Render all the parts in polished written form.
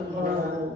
Allahu Akbar.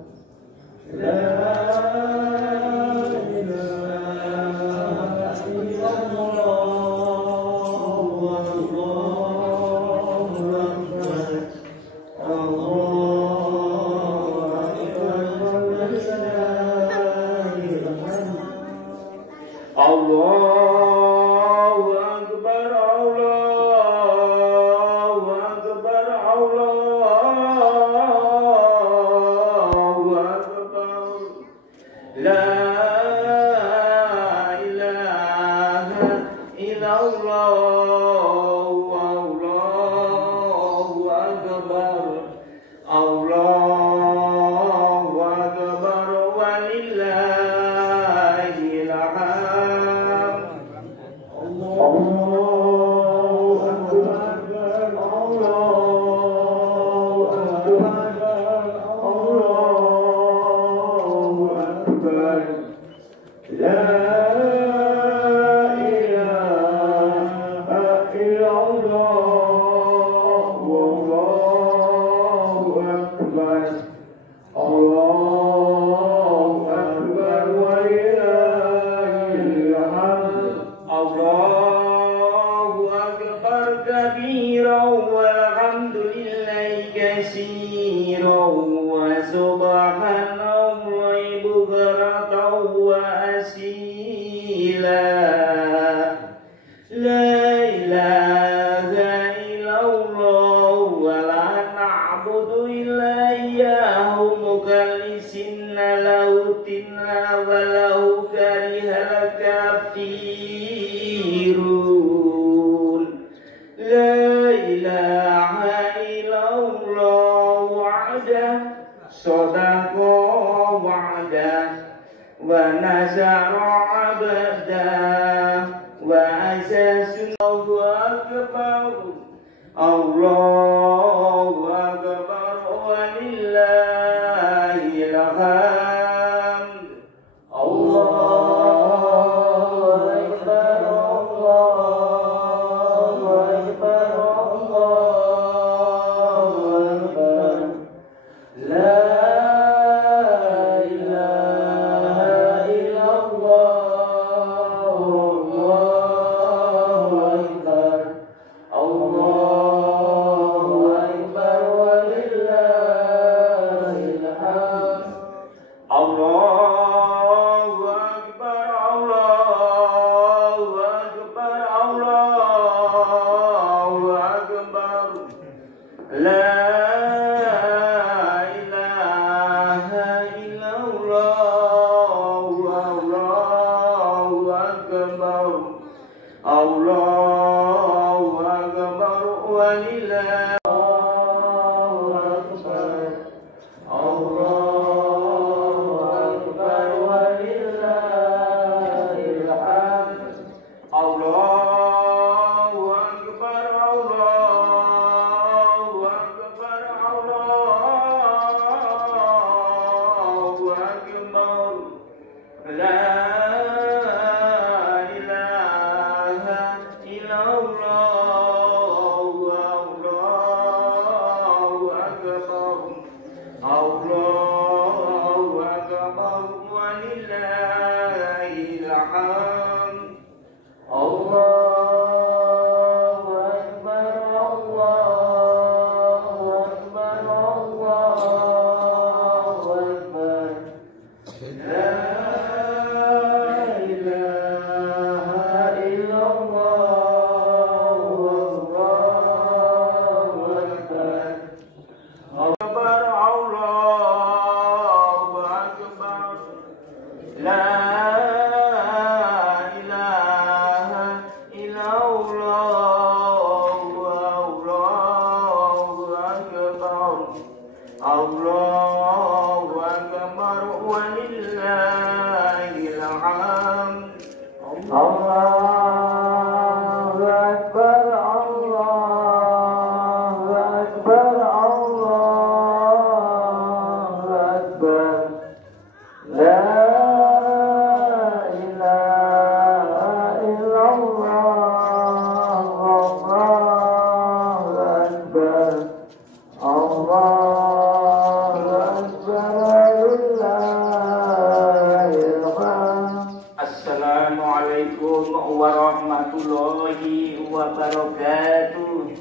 wabarakatuh.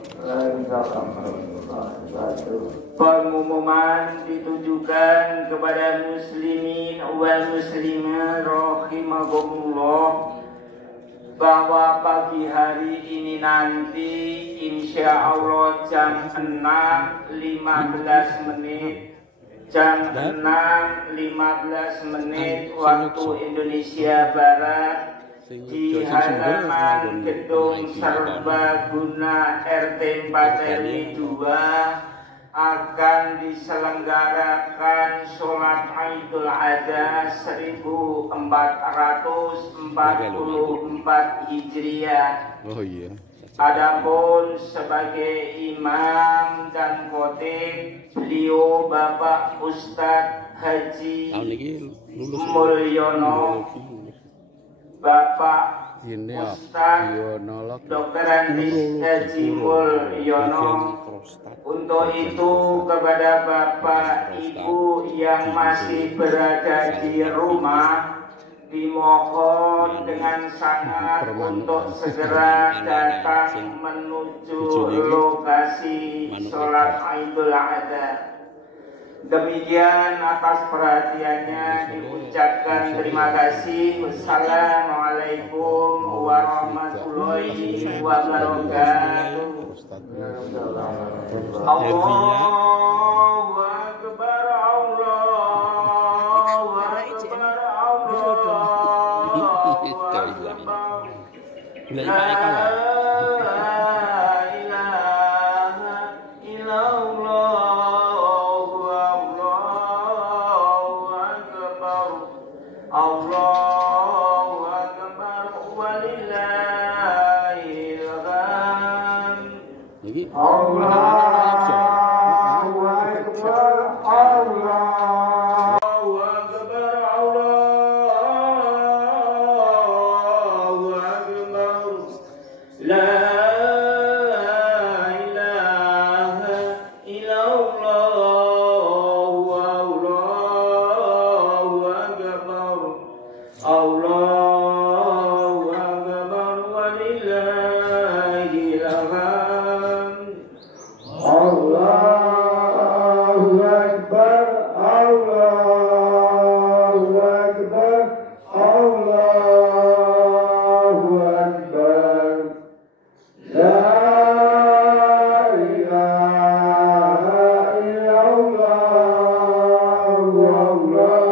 Pengumuman ditujukan kepada muslimin wal muslimat rahimakumullah bahwa pagi hari ini nanti insya Allah jam 6.15 menit waktu Indonesia Barat di halaman gedung Serbaguna RT 4 RW 2 akan diselenggarakan sholat Idul Adha 1444 Hijriah. Oh iya. Adapun sebagai imam dan khotib beliau Bapak Ustadz Haji Mulyono, Bapak Ustadz Dr. Andes Haji Mulyono. Untuk itu kepada Bapak Ibu yang masih berada di rumah dimohon dengan sangat untuk segera datang menuju lokasi sholat Idul Adha. Demikian atas perhatiannya diucapkan terima kasih. Wassalamualaikum warahmatullahi wabarakatuh. Allahu Akbar, Allahu Akbar, Allahu Akbar. Allahu Akbar walillahil hamd. Allahu Akbar, Allahu Akbar, Allahu Akbar. La ilaha illallah. Allahu Akbar walillahil hamd. Allahu Akbar, Allahu Akbar, Allahu Akbar. La ilaha illallah, Allahu Akbar. Allahu Akbar walillahil hamd. Allahu Akbar, Allahu Akbar, Allahu walillahil hamd. Allahu Akbar, Allahu Akbar, Allahu Akbar. La ilaha illallah, Allahu Akbar.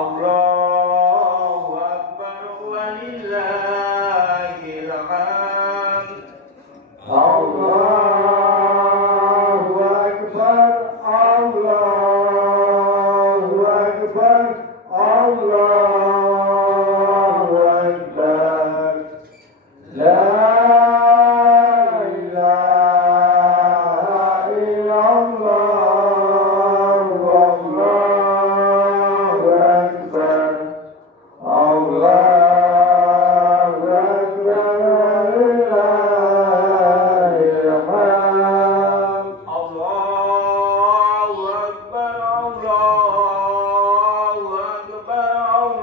Allahu Akbar walillahil hamd. Allahu Akbar, Allahu Akbar, Allahu Akbar. La ilaha illallah, Allahu Akbar. Allahu Akbar walillahil hamd. Allahu Akbar, Allahu Akbar,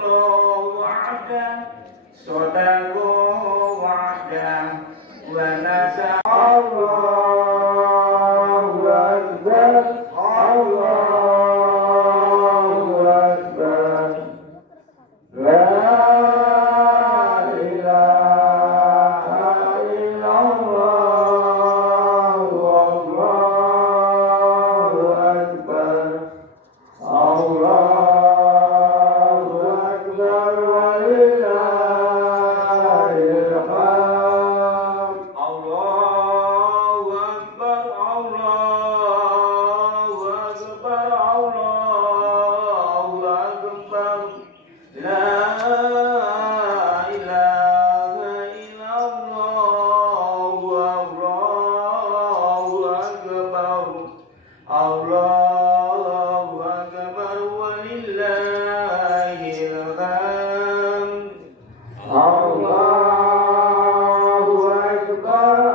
Allah wa'ada sadaqa wa'ada wa nasa Allahu Akbar, Allahu Akbar. La ilaha illallah, Allahu Akbar. Allahu Akbar walillahil hamd. Allahu Akbar, Allahu Akbar, Allahu Akbar. La ilaha illallah, Allahu Akbar. Allahu Akbar walillahil hamd. Allahu Akbar, Allahu Akbar,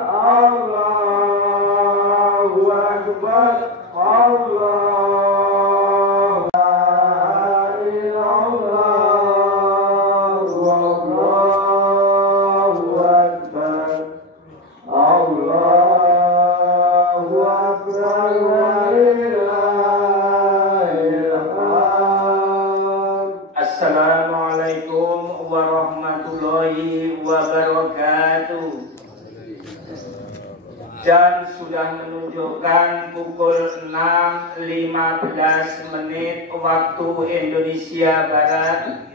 Allahu illallah, Allahu Akbar, Allahu Akbar walillahil hamd. Assalamualaikum warahmatullahi wabarakatuh. Jam sudah menunjukkan pukul 6.15 menit waktu Indonesia Barat.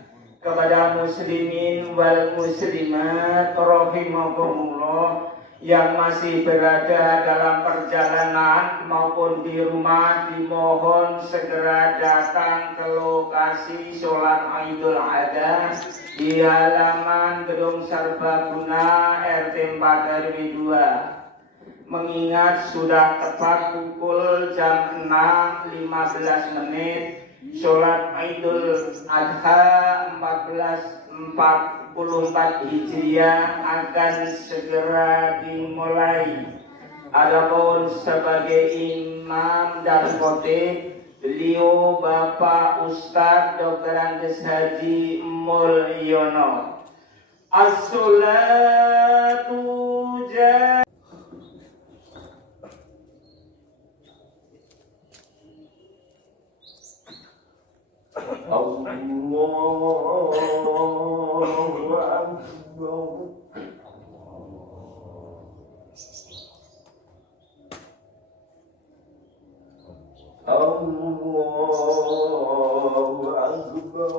Kepada muslimin wal muslimat rahimakumullah yang masih berada dalam perjalanan maupun di rumah, dimohon segera datang ke lokasi sholat Idul Adha di halaman Gedung Serbaguna RT 4 RW 2. Mengingat sudah tepat pukul jam 6.15 menit, sholat Idul Adha 1444 Hijriah akan segera dimulai. Adapun sebagai imam dan khotib, beliau Bapak Ustadz Dr. Andes Haji Mulyono. As-salatu jami'ah. Allahu Akbar. Allahu Akbar.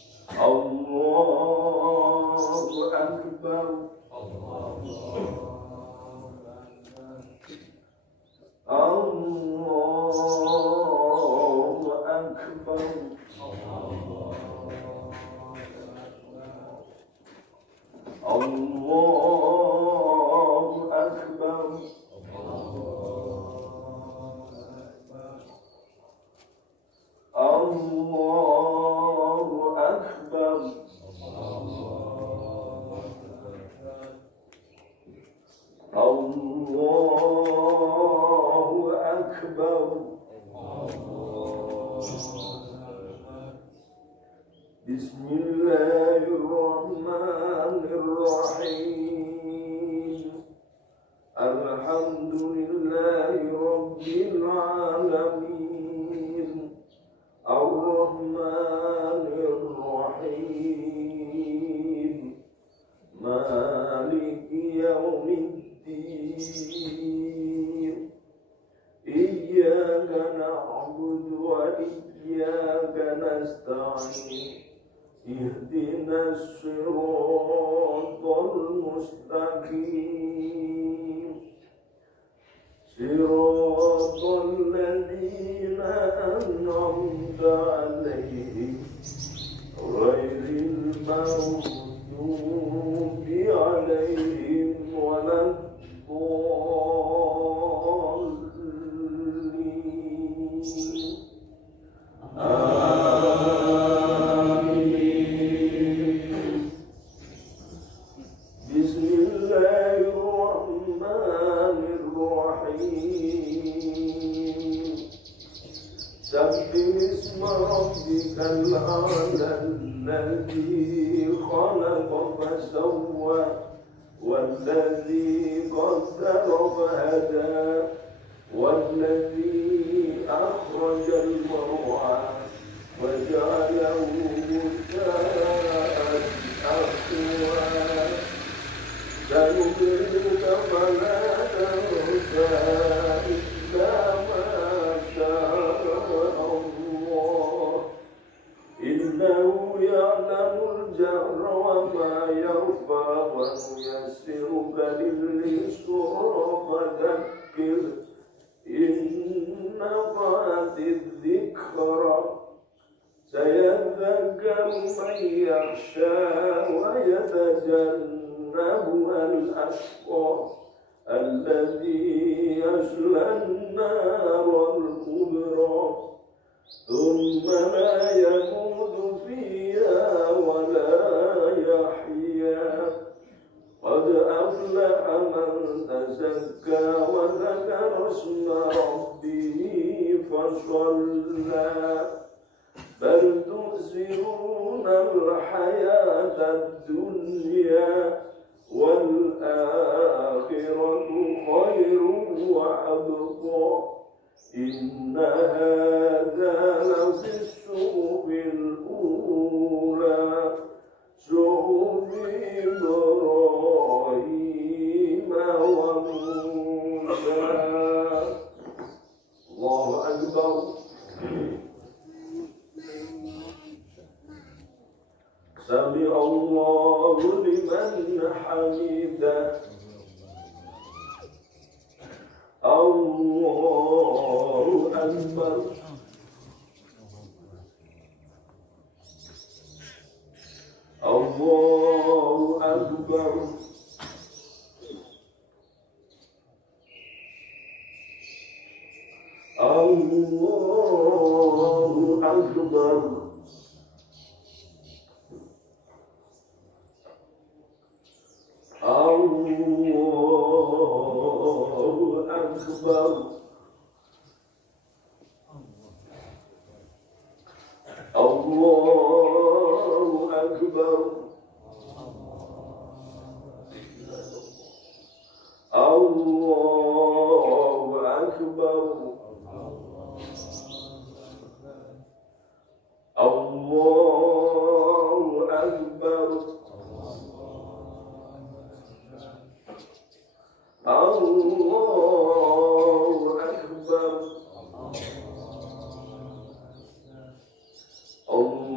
Allahu Akbar. Allahu Akbar. Allahu Akbar. Allahu Akbar. Allahu Akbar. Bismillahirrahmanirrahim. Alhamdulillahi Rabbil Alamin. Ar-Rahmanir-Rahim. Maliki yawmiddin. Iyyaka na'budu wa iyyaka nasta'in. Ihdinas siratal mustaqim. Siratal ladzina an'amta 'alaihim ghairil maghdubi 'alaihim waladdallin. Amin. Bismillahirrahmanirrahim. سبح اسم ربك الأعلى الذي خلق فسوى والذي قدر فهدى والذي أخرج المرعى وجعله غثاء أحوى سنقرئك فلا تنسى إلا ما شاء الله إنه يعلم الجهر وما يخفى ونيسرك لليسرى فذكر إن نفعت الذكرى سيذكر من يخشى ويتجنبها الأشقى الذي يصلى النار الكبرى ثم لا يموت فيها ولا يحيا قد أفلح من تزكى وذكر اسم ربه فصلى بل تؤثرون الحياة الدنيا والآخرة خير وأبقى إن هذا لفي الصحف الأولى صحف إبراهيم وموسى. الله أكبر. سمع الله لمن حمده. الله أكبر. الله أكبر. الله أكبر. الله أكبر. الله أكبر. الله أكبر. الله أكبر.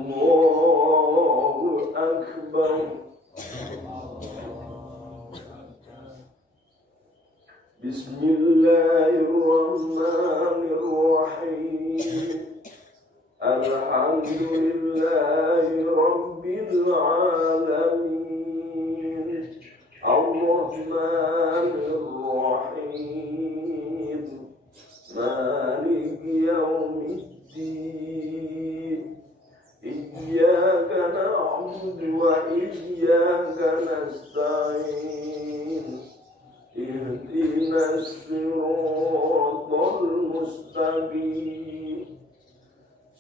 الله أكبر. بسم الله الرحمن الرحيم الحمد لله رب العالمين الرحمن الرحيم مالك يوم الدين إياك نعبد وإياك نستعين اهدنا الصراط المستقيم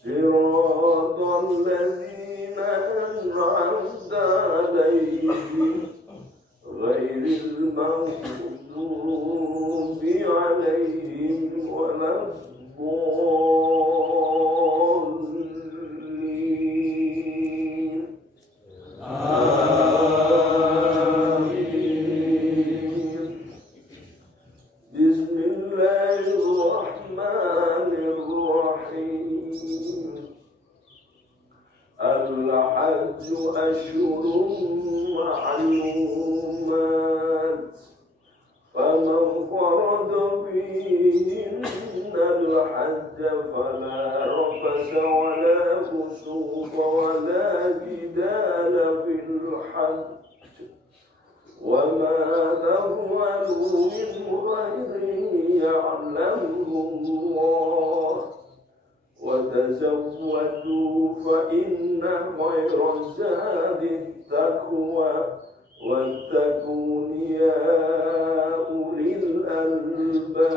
صراط الذين أنعمت عليهم غير المغضوب عليهم ولا الضالين. آمين. بسم الله الرحمن الرحيم الحج أشهر معلومات فمن فرض فيهن الحج فلا رفث ولا فسوق ولا جدال في الحج وما تفعلوا من خير يعلمه الله وتزودوا فإن خير الزاد التقوى واتقون يا أولي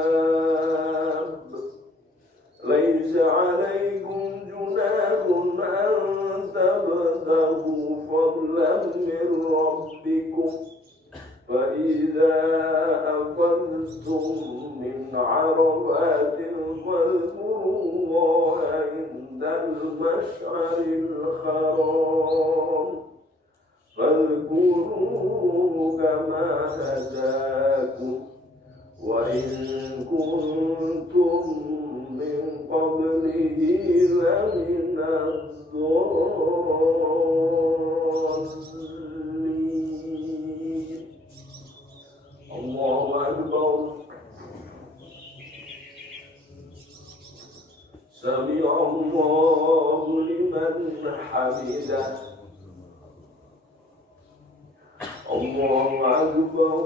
الألباب ليس عليكم جناح أن تبتغوا فضلا من ربكم فإذا أفضتم من عرفات فاذكروا الله عند المشعر الحرام فاذكروه كما هداكم وإن كنتم من قبله لمن الضالين. الله أكبر. سمع الله لمن حمده. الله أكبر.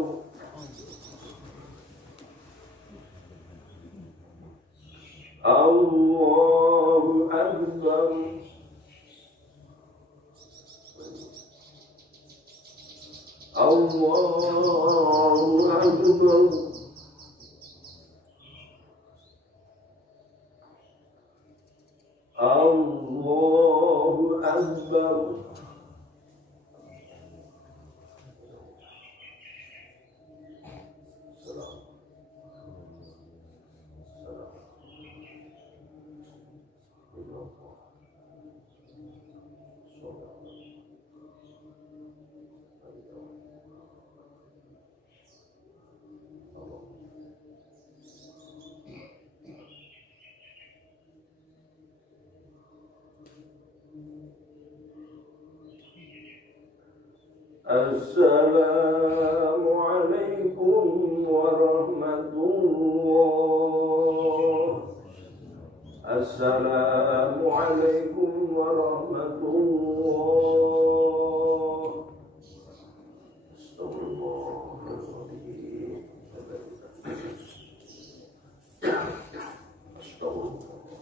الله أكبر. الله أكبر. الله أكبر. السلام عليكم ورحمة الله. السلام عليكم ورحمة الله. استغفر الله العظيم. استغفر الله.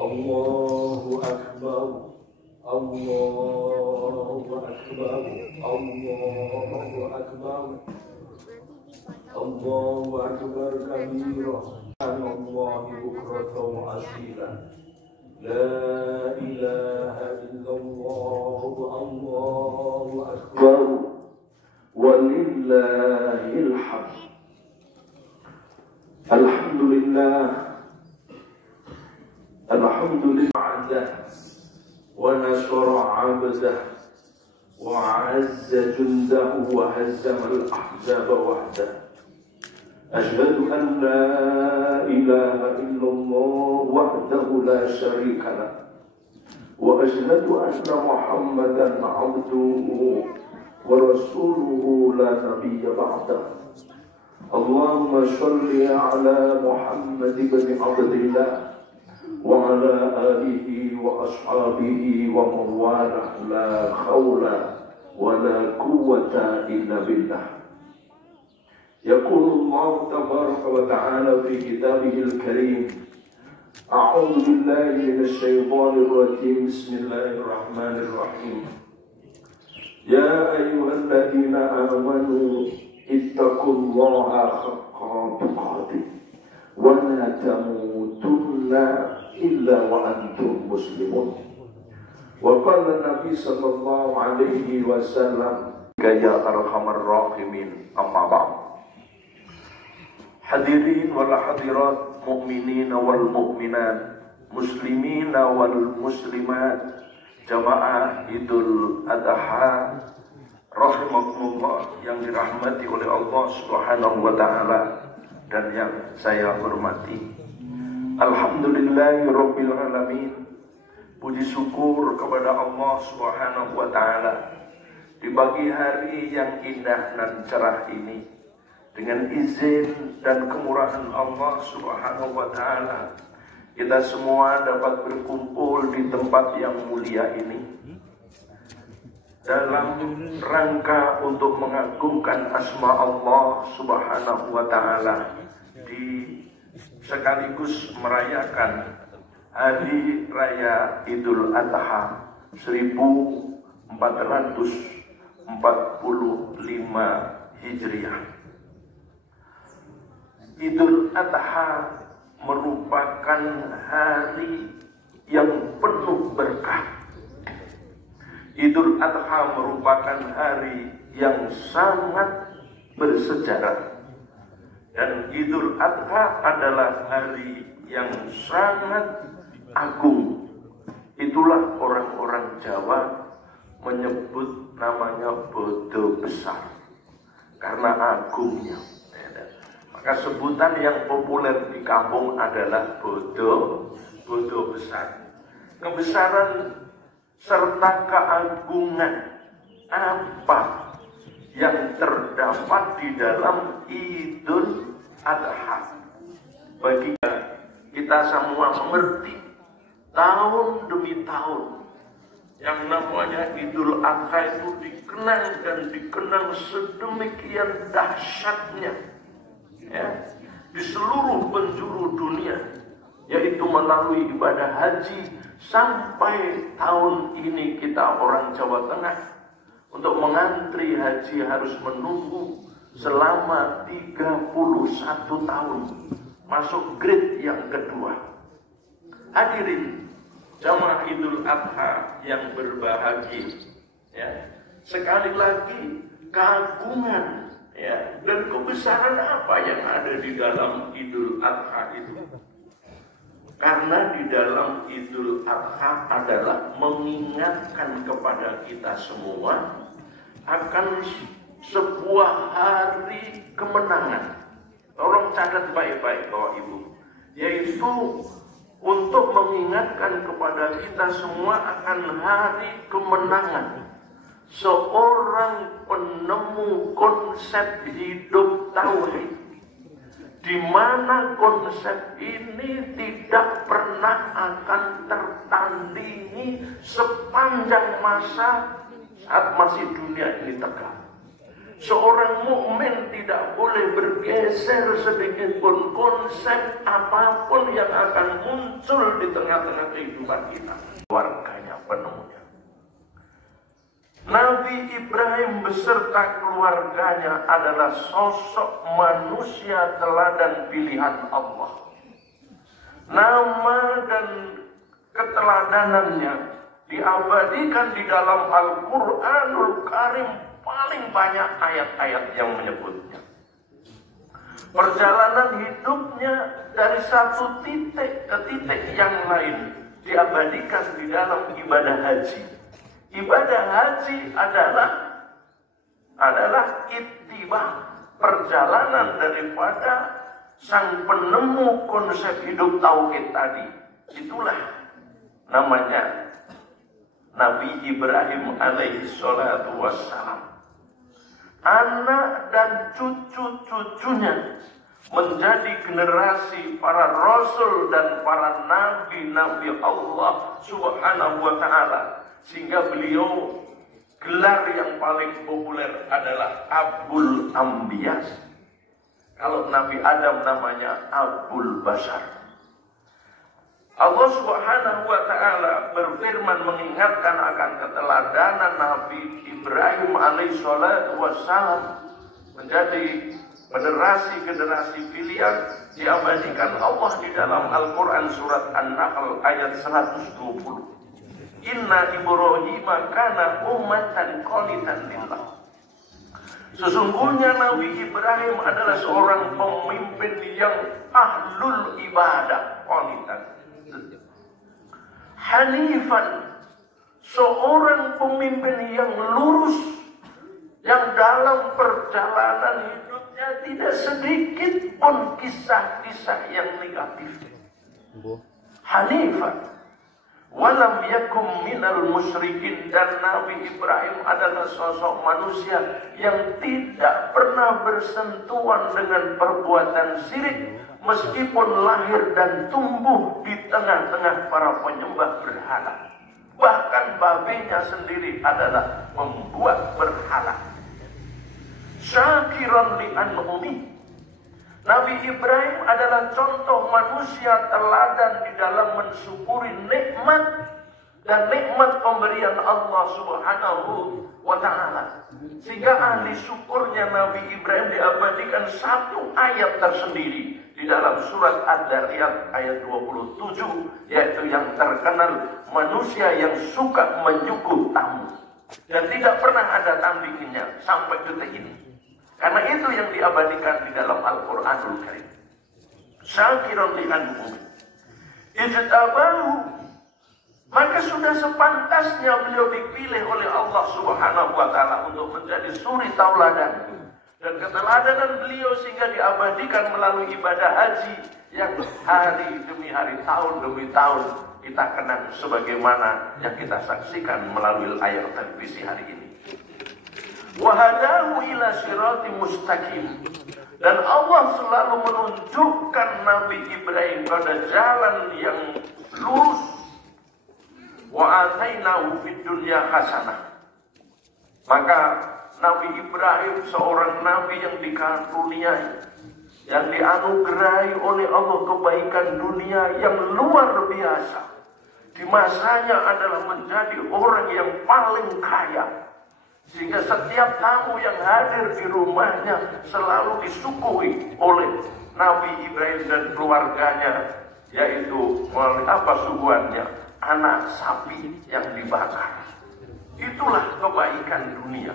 الله أكبر. الله أكبر. الله أكبر. الله أكبر كبيرا. سبحان الله بكرة وأصيلا. لا إله إلا الله. الله أكبر ولله الحمد. الحمد لله. الحمد لله وعده ونصر عبده وعز جنده وهزم الأحزاب وحده. أشهد أن لا إله إلا الله وحده لا شريك له وأشهد أن محمدا عبده ورسوله لا نبي بعده. اللهم صل على محمد بن عبد الله وعلى آله وأصحابه ومن والاه لا حول ولا قوة إلا بالله. يقول الله تبارك وتعالى في كتابه الكريم: أعوذ بالله من الشيطان الرجيم. بسم الله الرحمن الرحيم. يا أيها الذين آمنوا اتقوا الله حق تقاته ولا تموتن إلا وأنتم مسلمون. وقال النبي صلى الله عليه وسلم: يا أرحم الراحمين. أما بعد. Hadirin wal hadirat, mu'minin wal mu'minat, muslimin wal muslimat, jamaah Idul Adha rahimakumullah yang dirahmati oleh Allah Subhanahu wa taala dan yang saya hormati. Alhamdulillahirabbil alamin. Puji syukur kepada Allah Subhanahu wa taala di pagi hari yang indah dan cerah ini. Dengan izin dan kemurahan Allah Subhanahu wa taala, kita semua dapat berkumpul di tempat yang mulia ini. dalam rangka untuk mengagungkan asma Allah Subhanahu wa Ta'ala, sekaligus merayakan Hari Raya Idul Adha 1445 Hijriah. Idul Adha merupakan hari yang penuh berkah. Idul Adha merupakan hari yang sangat bersejarah. Dan Idul Adha adalah hari yang sangat agung. Itulah orang-orang Jawa menyebut namanya bodo besar, karena agungnya. Maka sebutan yang populer di kampung adalah bodo besar. Kebesaran serta keagungan apa yang terdapat di dalam Idul Adha? Bagi kita semua mengerti, tahun demi tahun yang namanya Idul Adha itu dikenang dan dikenang sedemikian dahsyatnya, ya, di seluruh penjuru dunia, yaitu melalui ibadah haji. Sampai tahun ini kita orang Jawa Tengah untuk mengantri haji harus menunggu selama 31 tahun masuk grade yang kedua. Hadirin jamaah Idul Adha yang berbahagia, ya, sekali lagi keagungan, ya, dan kebesaran apa yang ada di dalam Idul Adha itu. Karena di dalam Idul Adha adalah mengingatkan kepada kita semua akan sebuah hari kemenangan. Tolong catat baik-baik Bapak Ibu, yaitu untuk mengingatkan kepada kita semua akan hari kemenangan seorang penemu konsep hidup tauhid, di mana konsep ini tidak pernah akan tertandingi sepanjang masa saat masih dunia ini tegak. Seorang mukmin tidak boleh bergeser sedikit pun konsep apapun yang akan muncul di tengah-tengah kehidupan kita. Keluarganya penuhnya. Nabi Ibrahim beserta keluarganya adalah sosok manusia teladan pilihan Allah. Nama dan keteladanannya diabadikan di dalam Al-Quranul Karim, paling banyak ayat-ayat yang menyebutnya. Perjalanan hidupnya dari satu titik ke titik yang lain diabadikan di dalam ibadah haji. Ibadah haji adalah ittiba, perjalanan daripada sang penemu konsep hidup tauhid tadi. Itulah namanya Nabi Ibrahim alaihi salatu wassalam. Anak dan cucu-cucunya menjadi generasi para rasul dan para nabi-nabi Allah Subhanahu wa Ta'ala, sehingga beliau gelar yang paling populer adalah Abul Anbiya. Kalau Nabi Adam namanya Abul Bashar. Allah Subhanahu wa Ta'ala berfirman mengingatkan akan keteladanan Nabi Ibrahim alaihissalatu wassalam menjadi generasi pilihan, diabadikan Allah di dalam Al-Quran surat An-Nahl ayat 120. Inna Ibrahim kana ummatan qanitan lillah. Sesungguhnya Nabi Ibrahim adalah seorang pemimpin yang ahlul ibadah, qanitan. Hanifan, seorang pemimpin yang lurus, yang dalam perjalanan hidupnya tidak sedikit pun kisah-kisah yang negatif. Hanifan, walam yakum minal musyrikin, dan Nabi Ibrahim adalah sosok manusia yang tidak pernah bersentuhan dengan perbuatan syirik, meskipun lahir dan tumbuh di tengah-tengah para penyembah berhala. Bahkan babenya sendiri adalah membuat berhala. Syakiran li an'umi. Nabi Ibrahim adalah contoh manusia teladan di dalam mensyukuri nikmat dan nikmat pemberian Allah Subhanahu wa ta'ala. Sehingga ahli syukurnya Nabi Ibrahim diabadikan satu ayat tersendiri di dalam surat Ad-Dariyat ayat 27, yaitu yang terkenal manusia yang suka menyuguh tamu dan tidak pernah ada tandingannya sampai detik ini. Karena itu yang diabadikan di dalam Al-Quranul Karim. Syakiran li an'umi ijtabahu. Maka sudah sepantasnya beliau dipilih oleh Allah Subhanahu wa ta'ala untuk menjadi suri tauladan dan keteladanan beliau, sehingga diabadikan melalui ibadah haji yang hari demi hari, tahun demi tahun kita kenang sebagaimana yang kita saksikan melalui layar televisi hari ini. Wahadahu ila sirati mustaqim. Dan Allah selalu menunjukkan Nabi Ibrahim pada jalan yang lurus. Wa atainahu fid dunya hasanah. Maka Nabi Ibrahim seorang nabi yang dikaruniai, yang dianugerahi oleh Allah kebaikan dunia yang luar biasa. Di masanya adalah menjadi orang yang paling kaya, sehingga setiap tamu yang hadir di rumahnya selalu disuguhi oleh Nabi Ibrahim dan keluarganya, yaitu melalui apa suguhannya? Anak sapi yang dibakar. Itulah kebaikan dunia.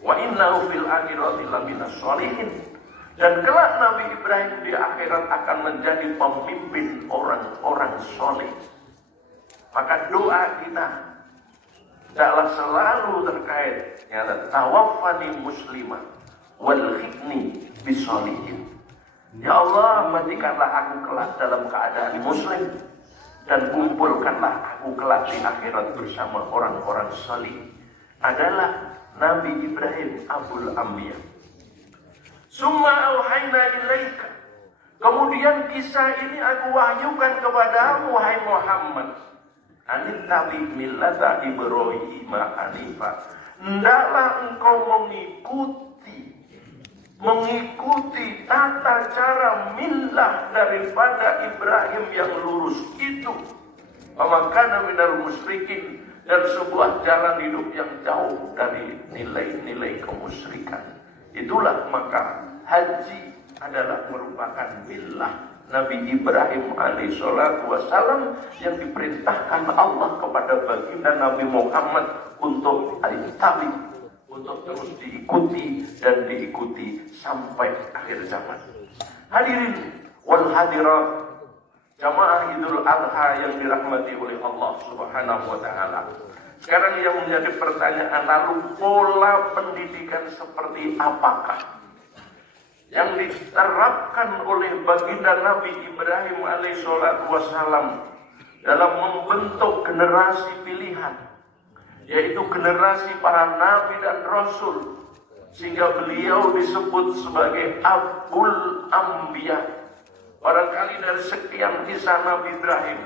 Wa innahu fil akhirati laminas sholihin. Dan kelak Nabi Ibrahim di akhirat akan menjadi pemimpin orang-orang soleh. Maka doa kita adalah selalu terkait ya, tawaffani muslimah wal hikni bisolihin. Ya Allah, matikanlah aku kelak dalam keadaan muslim dan kumpulkanlah aku kelak di akhirat bersama orang-orang salih. Adalah Nabi Ibrahim Abul Anbiya. Summa auhayna ilaika. Kemudian kisah ini aku wahyukan kepadamu, wahai Muhammad. Anit tabi millata Ibrahim hanifa. Hendaklah engkau mengikuti tata cara millah daripada Ibrahim yang lurus itu. Wamakana minal musyrikin. Dan sebuah jalan hidup yang jauh dari nilai-nilai kemusyrikan. Itulah maka haji adalah merupakan millah Nabi Ibrahim alaihissalatu wassalam yang diperintahkan Allah kepada baginda Nabi Muhammad untuk tabi, untuk terus diikuti dan diikuti sampai akhir zaman. Hadirin wal hadirat, jamaah Idul Adha yang dirahmati oleh Allah Subhanahu wa ta'ala. Sekarang yang menjadi pertanyaan, lalu pola pendidikan seperti apakah yang diterapkan oleh baginda Nabi Ibrahim alaihissalatu wassalam dalam membentuk generasi pilihan, yaitu generasi para nabi dan rasul, sehingga beliau disebut sebagai Abul Anbiya. Barangkali dari sekian kisah Nabi Ibrahim,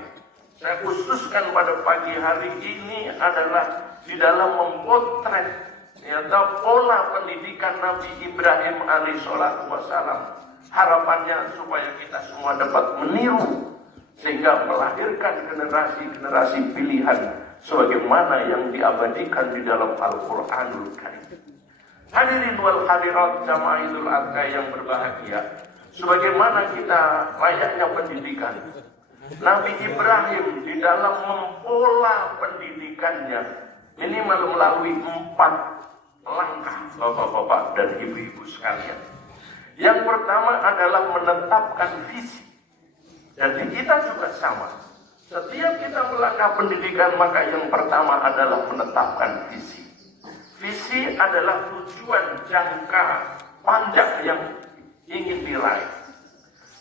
saya khususkan pada pagi hari ini adalah di dalam memotret atau pola pendidikan Nabi Ibrahim alaihissalatu wassalam. Harapannya supaya kita semua dapat meniru sehingga melahirkan generasi-generasi pilihan sebagaimana yang diabadikan di dalam Al-Quranul Karim. Hadirin wal hadirat, jamaah Idul Adha yang berbahagia, sebagaimana kita layaknya pendidikan, Nabi Ibrahim di dalam mempola pendidikannya ini melalui 4 langkah, bapak-bapak dan ibu-ibu sekalian. Yang pertama adalah menetapkan visi. Jadi kita juga sama. Setiap kita melangkah pendidikan, maka yang pertama adalah menetapkan visi. Visi adalah tujuan jangka panjang yang ingin diraih.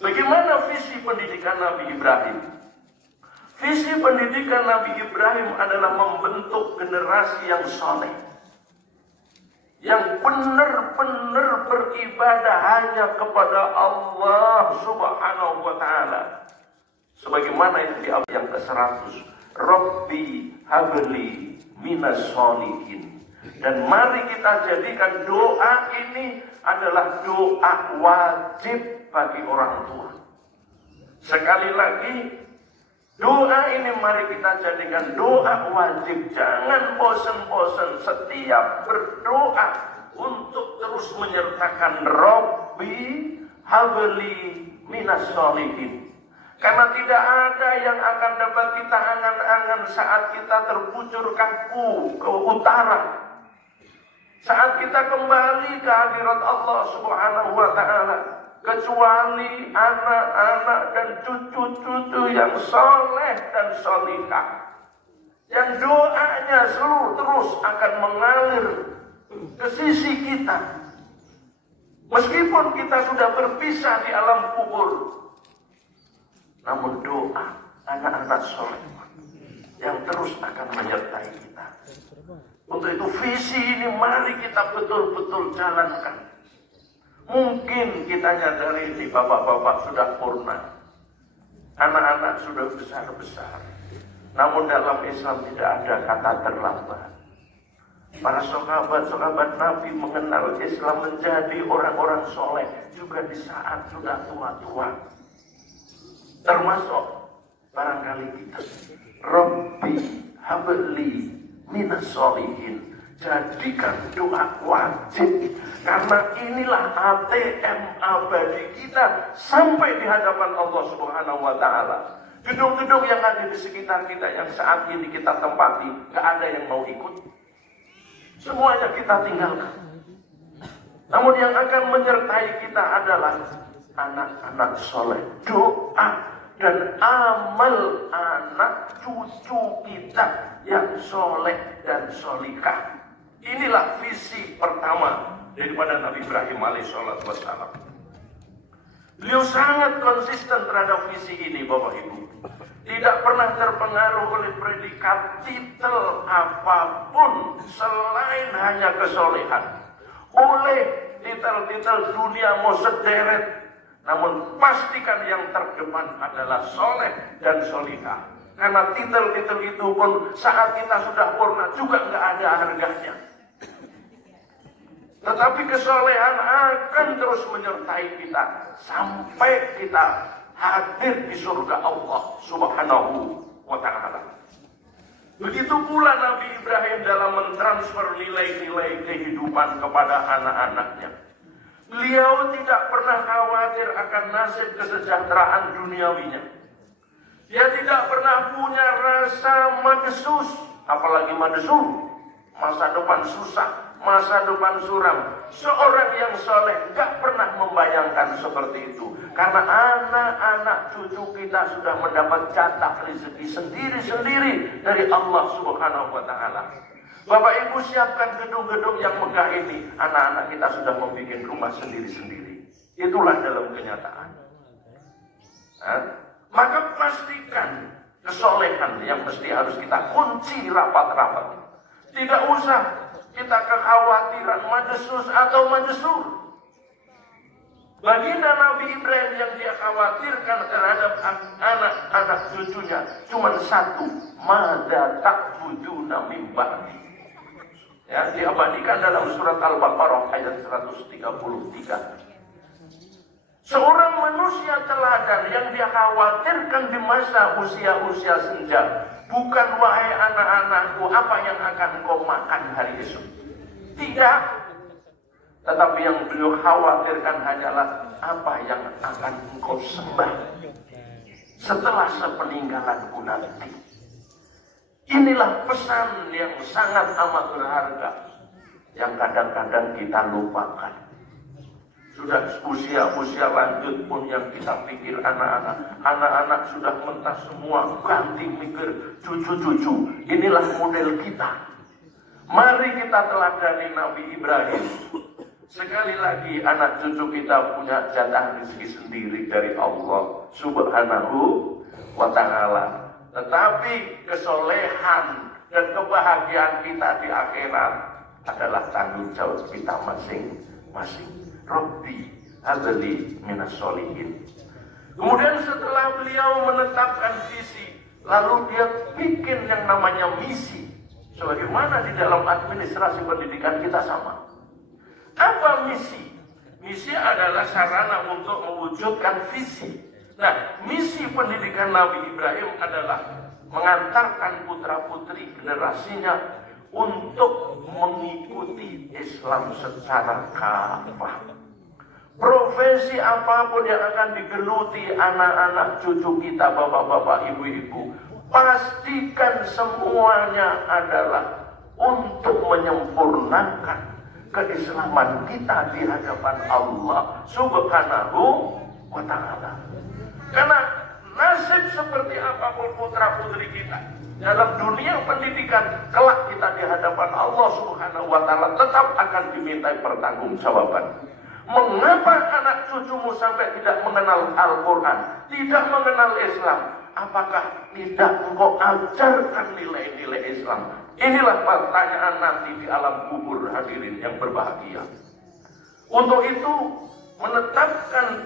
Bagaimana visi pendidikan Nabi Ibrahim? Visi pendidikan Nabi Ibrahim adalah membentuk generasi yang saleh, yang benar-benar beribadah hanya kepada Allah Subhanahu wa ta'ala. Sebagaimana yang ke-100 Rabbi habli minas sholihin. Dan mari kita jadikan doa ini adalah doa wajib bagi orang tua. Sekali lagi, doa ini mari kita jadikan doa wajib. Jangan bosan-bosan setiap berdoa untuk terus menyertakan Rabbi habli minas sholihin. Karena tidak ada yang akan dapat kita angan-angan saat kita terbujur kaku ke utara. Saat kita kembali ke hadirat Allah Subhanahu wa ta'ala. Kecuali anak-anak dan cucu-cucu yang soleh dan solihah. Yang doanya seluruh terus akan mengalir ke sisi kita. Meskipun kita sudah berpisah di alam kubur. Namun doa anak-anak soleh yang terus akan menyertai kita. Untuk itu visi ini mari kita betul-betul jalankan. Mungkin kita nyadari ini bapak-bapak sudah purna. Anak-anak sudah besar-besar. Namun dalam Islam tidak ada kata terlambat. Para sahabat-sahabat Nabi mengenal Islam menjadi orang-orang soleh juga di saat sudah tua-tua. Termasuk barangkali kita. Rabbi habli minas sholihin. Jadikan doa wajib. Karena inilah ATM abadi kita sampai di hadapan Allah Subhanahu wa ta'ala. Gedung-gedung yang ada di sekitar kita yang saat ini kita tempati, gak ada yang mau ikut. Semuanya kita tinggalkan. Namun yang akan menyertai kita adalah anak-anak soleh. Doa dan amal anak cucu kita yang soleh dan solikah. Inilah visi pertama daripada Nabi Ibrahim alaihissalam. Beliau sangat konsisten terhadap visi ini, Bapak Ibu. Tidak pernah terpengaruh oleh predikat titel apapun selain hanya kesolehan. Oleh titel-titel dunia mau sederet, namun pastikan yang terdepan adalah soleh dan solihah. Karena titel-titel itu pun saat kita sudah purna juga nggak ada harganya. Tetapi kesolehan akan terus menyertai kita sampai kita hadir di surga Allah Subhanahu wa ta'ala. Begitu pula Nabi Ibrahim dalam mentransfer nilai-nilai kehidupan kepada anak-anaknya. Beliau tidak pernah khawatir akan nasib kesejahteraan duniawinya. Dia tidak pernah punya rasa madesus, apalagi madesur, masa depan susah, masa depan suram. Seorang yang soleh gak pernah membayangkan seperti itu. Karena anak-anak cucu kita sudah mendapat jatah rezeki sendiri-sendiri dari Allah Subhanahu wa ta'ala. Bapak Ibu siapkan gedung-gedung yang megah ini. Anak-anak kita sudah membuat rumah sendiri-sendiri. Itulah dalam kenyataan. Maka pastikan kesolehan yang mesti harus kita kunci rapat-rapat. Tidak usah kita kekhawatiran madesus atau madesur. Baginda Nabi Ibrahim yang dia khawatirkan terhadap anak-anak cucunya cuma satu, madza ta'buduna min ba'di. Ya, diabadikan dalam surat Al-Baqarah ayat 133. Seorang manusia teladan yang dia khawatirkan di masa usia-usia senja, bukan wahai anak-anakku apa yang akan kau makan hari esok. Tidak. Tetapi yang beliau khawatirkan hanyalah apa yang akan engkau sembah setelah sepeninggalanku nanti. Inilah pesan yang sangat amat berharga yang kadang-kadang kita lupakan. Sudah usia-usia lanjut pun yang kita pikir anak-anak sudah mentas semua, ganti mikir cucu-cucu. Inilah model kita. Mari kita teladani Nabi Ibrahim. Sekali lagi anak cucu kita punya jatah rezeki sendiri dari Allah Subhanahu wa ta'ala. Tetapi kesolehan dan kebahagiaan kita di akhirat adalah tanggung jawab kita masing-masing. Rabbi habli minas sholihin. Kemudian setelah beliau menetapkan visi, Lalu dia bikin yang namanya misi. Sebagaimana di dalam administrasi pendidikan kita sama. Apa misi? Misi adalah sarana untuk mewujudkan visi. Nah, misi pendidikan Nabi Ibrahim adalah mengantarkan putra-putri generasinya untuk mengikuti Islam secara kafah. Profesi apapun yang akan digeluti anak-anak cucu kita, bapak-bapak, ibu-ibu, pastikan semuanya adalah untuk menyempurnakan keislaman kita di hadapan Allah Subhanahu wa Ta'ala. Karena nasib seperti apapun putra-putri kita dalam dunia pendidikan, kelak kita di hadapan Allah Subhanahu wa Ta'ala tetap akan dimintai pertanggungjawaban. Mengapa anak cucumu sampai tidak mengenal Al-Quran, tidak mengenal Islam? Apakah tidak engkau ajarkan nilai-nilai Islam? Inilah pertanyaan nanti di alam kubur, hadirin yang berbahagia. Untuk itu, menetapkan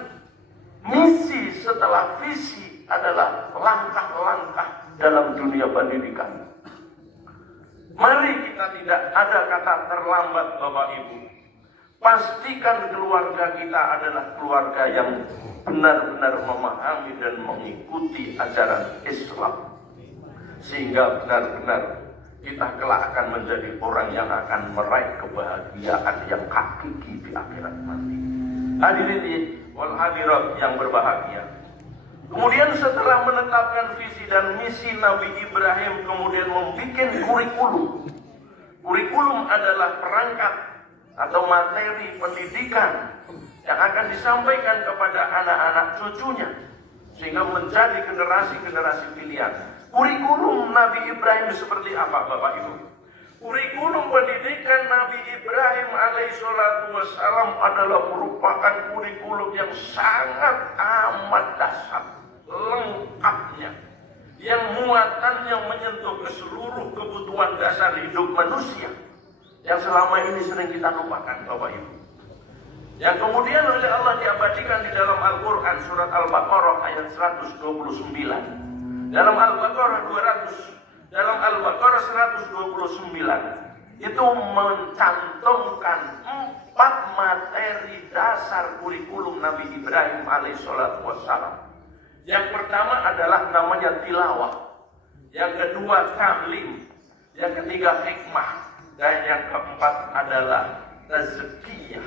misi setelah visi adalah langkah-langkah dalam dunia pendidikan. Mari kita tidak ada kata terlambat, Bapak Ibu. Pastikan keluarga kita adalah keluarga yang benar-benar memahami dan mengikuti ajaran Islam. Sehingga benar-benar kita kelak akan menjadi orang yang akan meraih kebahagiaan yang hakiki di akhirat nanti. Hadirin wal hadirat yang berbahagia. Kemudian setelah menetapkan visi dan misi Nabi Ibrahim, kemudian membuat kurikulum. Kurikulum adalah perangkat atau materi pendidikan yang akan disampaikan kepada anak-anak cucunya sehingga menjadi generasi-generasi pilihan. Kurikulum Nabi Ibrahim seperti apa, Bapak Ibu? Kurikulum pendidikan Nabi Ibrahim alaihissalatu wassalam adalah merupakan kurikulum yang sangat amat dasar, lengkapnya, yang muatannya menyentuh ke seluruh kebutuhan dasar hidup manusia yang selama ini sering kita lupakan, Bapak Ibu. Yang kemudian oleh Allah diabadikan di dalam Al-Quran surat Al-Baqarah ayat 129. Dalam Al-Baqarah 129 itu mencantumkan 4 materi dasar kurikulum Nabi Ibrahim alaihissalatu wassalam. Yang pertama adalah namanya tilawah, yang kedua ta'lim, yang ketiga hikmah, dan yang keempat adalah tazkiyah.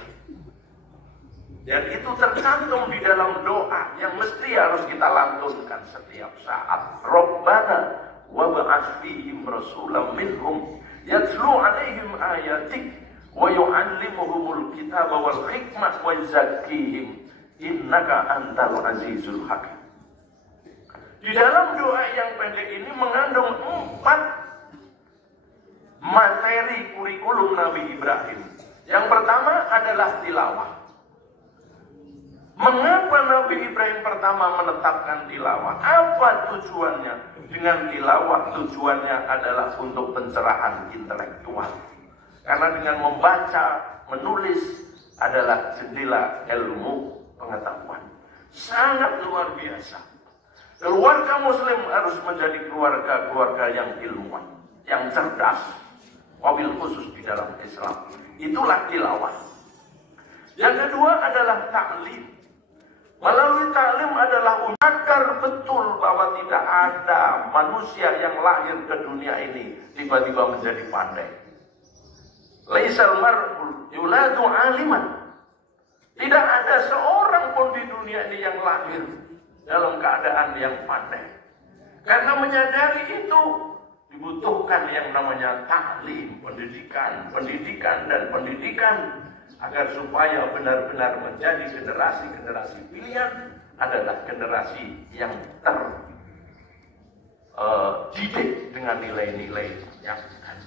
Dan itu tercantum di dalam doa yang mesti harus kita lantunkan setiap saat. Rabbana wa ba'ats fihim rasulan minhum yatlu 'alaihim ayatik wa yu'allimuhumul kitaba wal hikmah wa yuzakkihim innaka antal azizul hakim. Di dalam doa yang pendek ini mengandung 4 materi kurikulum Nabi Ibrahim. Yang pertama adalah tilawah. Mengapa Nabi Ibrahim pertama menetapkan tilawah? Apa tujuannya? Dengan tilawah tujuannya adalah untuk pencerahan intelektual. Karena dengan membaca, menulis adalah jendela ilmu pengetahuan. Sangat luar biasa. Keluarga muslim harus menjadi keluarga-keluarga yang ilmuwan, yang cerdas, wabil khusus di dalam Islam. Itulah tilawah. Yang kedua adalah ta'lim. Melalui ta'lim adalah agar betul bahwa tidak ada manusia yang lahir ke dunia ini tiba-tiba menjadi pandai. Laisal mar'u yuladu aliman. Tidak ada seorang pun di dunia ini yang lahir dalam keadaan yang pandai. Karena menyadari itu dibutuhkan yang namanya ta'lim, pendidikan agar supaya benar-benar menjadi generasi-generasi pilihan adalah generasi yang terdidik dengan nilai-nilai yang ada.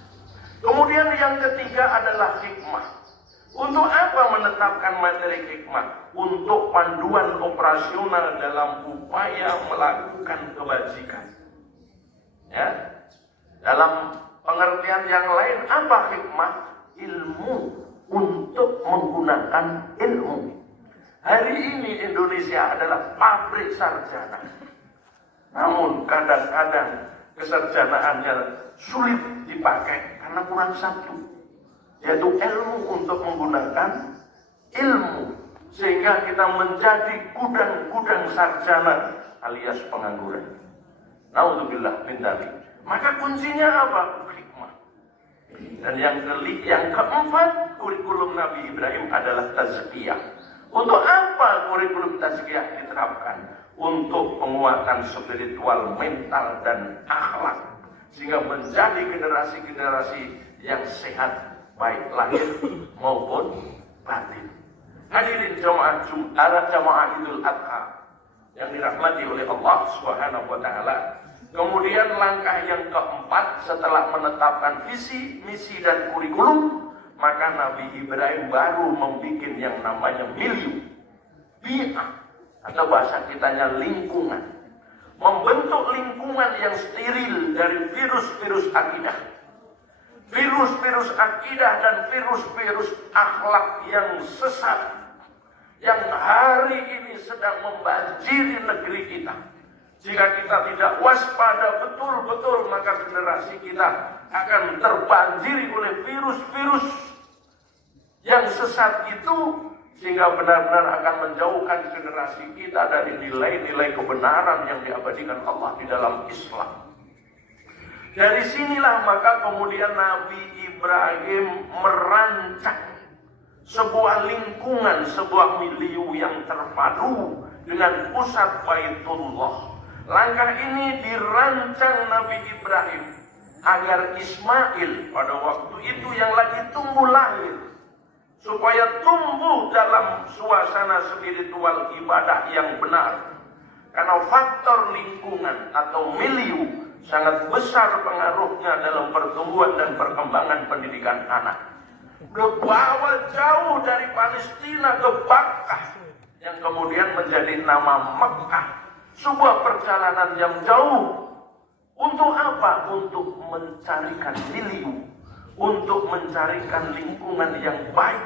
Kemudian yang ketiga adalah hikmah. Untuk apa menetapkan materi hikmah? Untuk panduan operasional dalam upaya melakukan kebajikan. Ya. Dalam pengertian yang lain, apa hikmah? Ilmu. Untuk menggunakan ilmu. Hari ini Indonesia adalah pabrik sarjana. Namun kadang-kadang kesarjanaannya sulit dipakai karena kurang satu, yaitu ilmu untuk menggunakan ilmu, sehingga kita menjadi gudang-gudang sarjana alias pengangguran. Naudzubillah min dzalik. Maka kuncinya apa? Hikmah. Dan yang keempat, kurikulum Nabi Ibrahim adalah tazkiyah. Untuk apa kurikulum tazkiyah diterapkan? Untuk penguatan spiritual, mental, dan akhlak, sehingga menjadi generasi-generasi yang sehat, baik lahir maupun batin. Hadirin jamaah Idul Adha yang dirahmati oleh Allah Subhanahu wa taala. Kemudian langkah yang keempat setelah menetapkan visi, misi, dan kurikulum, maka Nabi Ibrahim baru membuat yang namanya milieu, bi'ah, atau bahasa kitanya lingkungan. Membentuk lingkungan yang steril dari virus-virus akidah. Virus-virus akidah dan virus-virus akhlak yang sesat, yang hari ini sedang membanjiri negeri kita. Jika kita tidak waspada betul-betul, maka generasi kita akan terbanjiri oleh virus-virus yang sesat itu, sehingga benar-benar akan menjauhkan generasi kita dari nilai-nilai kebenaran yang diabadikan Allah di dalam Islam. Dari sinilah maka kemudian Nabi Ibrahim merancang sebuah lingkungan, sebuah milieu yang terpadu dengan pusat Baitullah. Langkah ini dirancang Nabi Ibrahim agar Ismail pada waktu itu yang lagi tumbuh lahir, supaya tumbuh dalam suasana spiritual ibadah yang benar. Karena faktor lingkungan atau milieu sangat besar pengaruhnya dalam pertumbuhan dan perkembangan pendidikan anak. Dibawa jauh dari Palestina ke Bakkah, yang kemudian menjadi nama Mekah. Sebuah perjalanan yang jauh. Untuk apa? Untuk mencarikan milieu, untuk mencarikan lingkungan yang baik,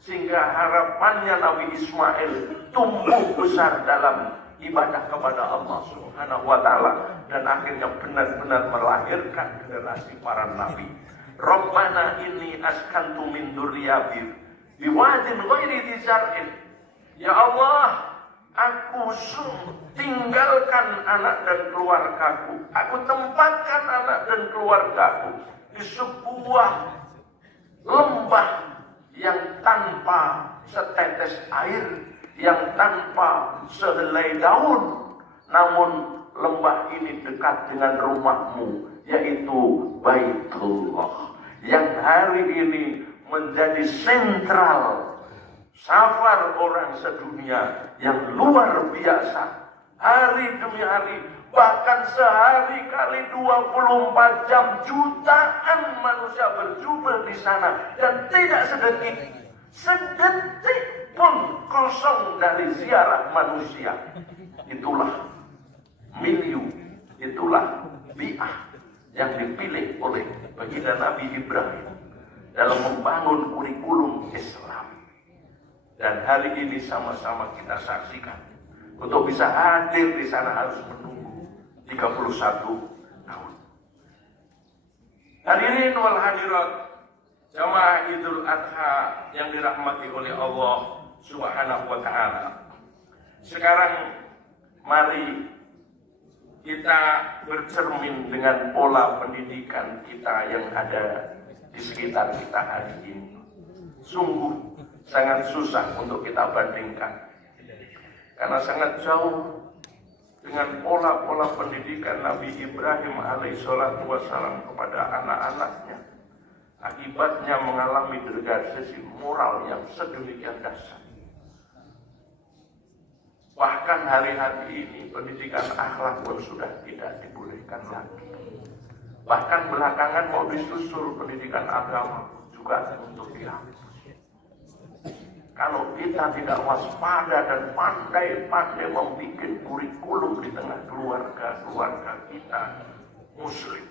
sehingga harapannya Nabi Ismail tumbuh besar dalam ibadah kepada Allah Subhanahu wa taala, dan akhirnya benar-benar melahirkan generasi para nabi. Rabbana inni askantu min dzurriyyati biwadin ghairi dzi zar'in. Ya Allah, aku tinggalkan anak dan keluargaku. Aku tempatkan anak dan keluargaku di sebuah lembah yang tanpa setetes air, yang tanpa sehelai daun. Namun lembah ini dekat dengan rumahmu, yaitu Baitullah, yang hari ini menjadi sentral safar orang sedunia yang luar biasa. Hari demi hari, bahkan sehari kali 24 jam, jutaan manusia berjubel di sana, dan tidak sedetik pun kosong dari ziarah manusia. Itulah milieu, itulah bi'ah yang dipilih oleh baginda Nabi Ibrahim dalam membangun kurikulum Islam. Dan hari ini sama-sama kita saksikan. Untuk bisa hadir di sana harus menunggu 31 tahun. Hadirin wal hadirat, jamaah Idul Adha yang dirahmati oleh Allah Subhanahu wa taala. Sekarang mari kita bercermin dengan pola pendidikan kita yang ada di sekitar kita hari ini. Sungguh sangat susah untuk kita bandingkan, karena sangat jauh dengan pola-pola pendidikan Nabi Ibrahim alaihissalatu wassalam kepada anak-anaknya. Akibatnya mengalami degradasi moral yang sedemikian dahsyat. Bahkan hari-hari ini pendidikan akhlak pun sudah tidak dibolehkan lagi. Bahkan belakangan mau disusur pendidikan agama juga untuk dihapus. Kalau kita tidak waspada dan pandai-pandai membuat kurikulum di tengah keluarga kita muslim,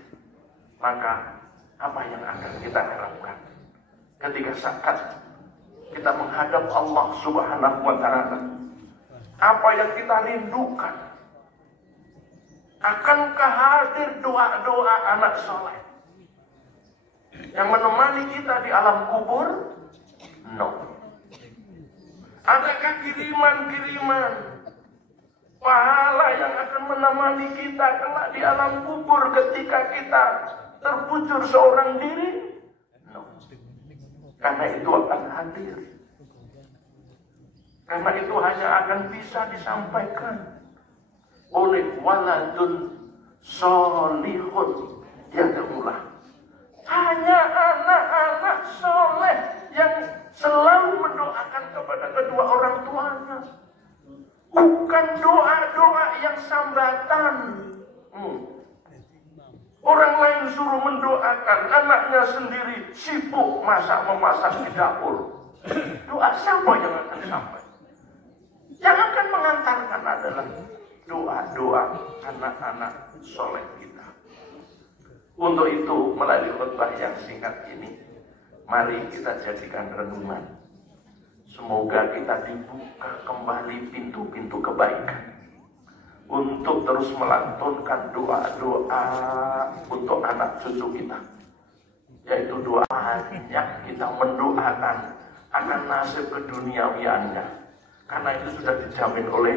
maka apa yang akan kita harapkan ketika saat kita menghadap Allah Subhanahu wa taala? Apa yang kita rindukan? Akankah hadir doa-doa anak soleh yang menemani kita di alam kubur? No. Adakah kiriman-kiriman pahala yang akan menemani kita kelak di alam kubur ketika kita terbujur seorang diri? No. Karena itu akan hadir. Karena itu hanya akan bisa disampaikan oleh waladun solihun yang terulah. Hanya anak-anak soleh yang selalu mendoakan kepada kedua orang tuanya. Bukan doa-doa yang sambatan. Orang lain suruh mendoakan, anaknya sendiri sibuk memasak di dapur. Doa siapa yang akan sampai? Yang akan mengantarkan adalah doa-doa anak-anak soleh kita. Untuk itu, melalui khutbah yang singkat ini, mari kita jadikan renungan. Semoga kita dibuka kembali pintu-pintu kebaikan untuk terus melantunkan doa-doa untuk anak cucu kita. Yaitu doa banyak kita mendoakan akan nasib keduniawiannya. Karena itu sudah dijamin oleh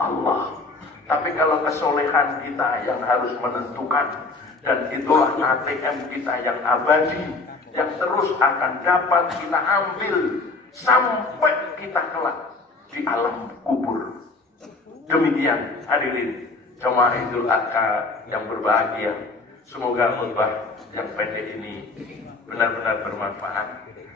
Allah. Tapi kalau kesolehan kita yang harus menentukan, dan itulah ATM kita yang abadi, yang terus akan dapat kita ambil sampai kita kelak di alam kubur. Demikian hadirin jemaah Idul Adha yang berbahagia. Semoga khutbah yang pendek ini benar-benar bermanfaat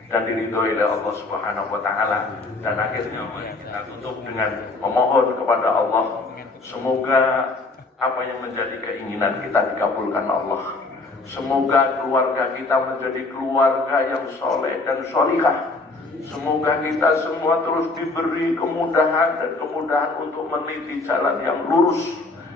dan diridhoi oleh Allah Subhanahu wa taala. Dan akhirnya kita tutup dengan memohon kepada Allah, semoga apa yang menjadi keinginan kita dikabulkan Allah. Semoga keluarga kita menjadi keluarga yang soleh dan solihah. Semoga kita semua terus diberi kemudahan dan kemudahan untuk meniti jalan yang lurus,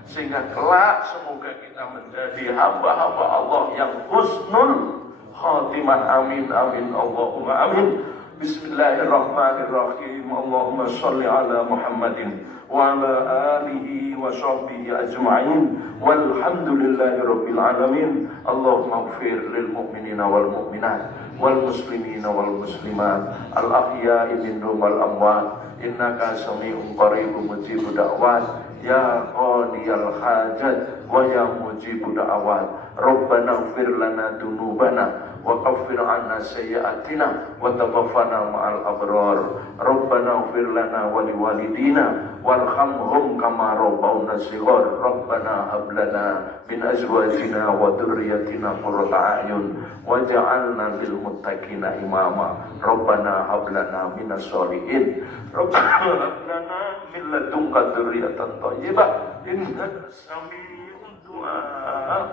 sehingga kelak semoga kita menjadi hamba-hamba Allah yang husnul khatimah. Amin amin Allahumma amin. Bismillahirrahmanirrahim. Allahumma sholli ala Muhammadin wa ala alihi wa sahbihi ajma'in. Walhamdulillahi rabbil alamin. Allahumma ighfir lil mu'minina wal mu'minat wal muslimina wal muslimat al ahya'i minhum wal amwat. Innaka sami'un qaribun mujibud da'wat. Ya qadiyal hajat wa ya mujibud da'wat. Rabbana ighfir lana dunubana wa kaffir anna sayyi'atina wa tawaffana ma'al abrar. Rabbana ighfir lana wa liwalidina warhamhum kama rabbawna shighar. Rabbana hab lana min azwajina wa dhurriyyatina qurrata a'yun waj'alna lil muttaqina imama. Rabbana hab lana minas sholihin. Rabbana hab lana min ladunka dzurriyyatan thayyibah innaka sami'ud du'a.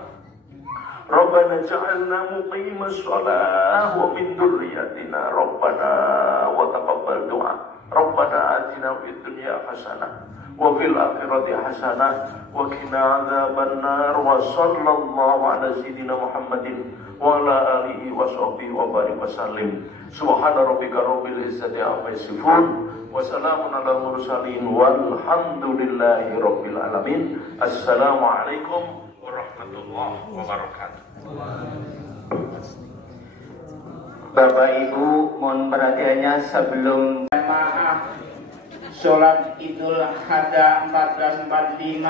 Rabbana ja'alna muqimas shalah wa min dzurriyyatina rabbana wa taqabbal du'a. Rabbana atina fid dunya hasanah wa fil akhirati hasanah wa qina adzabannar. Wa sallallahu ala sayyidina Muhammadin wa ala alihi wa sahbihi wa barik wasallim. Subhana rabbika rabbil izzati amma yasifun wa salamun alal mursalin walhamdulillahi rabbil alamin. Assalamu alaikum warahmatullahi wabarakatuh. Bapak Ibu, mohon perhatiannya sebelum jamaah sholat Idul Adha 1445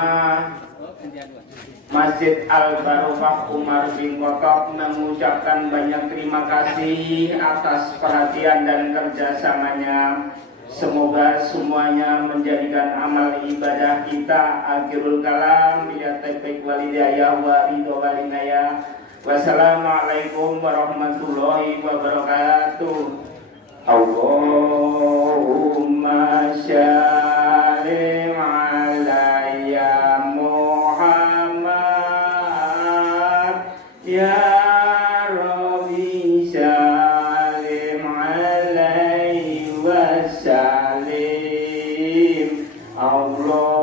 Masjid Al-Barokah Umar bin Khattab mengucapkan banyak terima kasih atas perhatian dan kerjasamanya. Semoga semuanya menjadikan amal ibadah kita akhirul kalam bila taufik wal hidayah wa ridho wal inayah. Wassalamualaikum warahmatullahi wabarakatuh. Allahumma shalli ala ya Muhammad ya Rabbi salim alaihi wasallim. Allah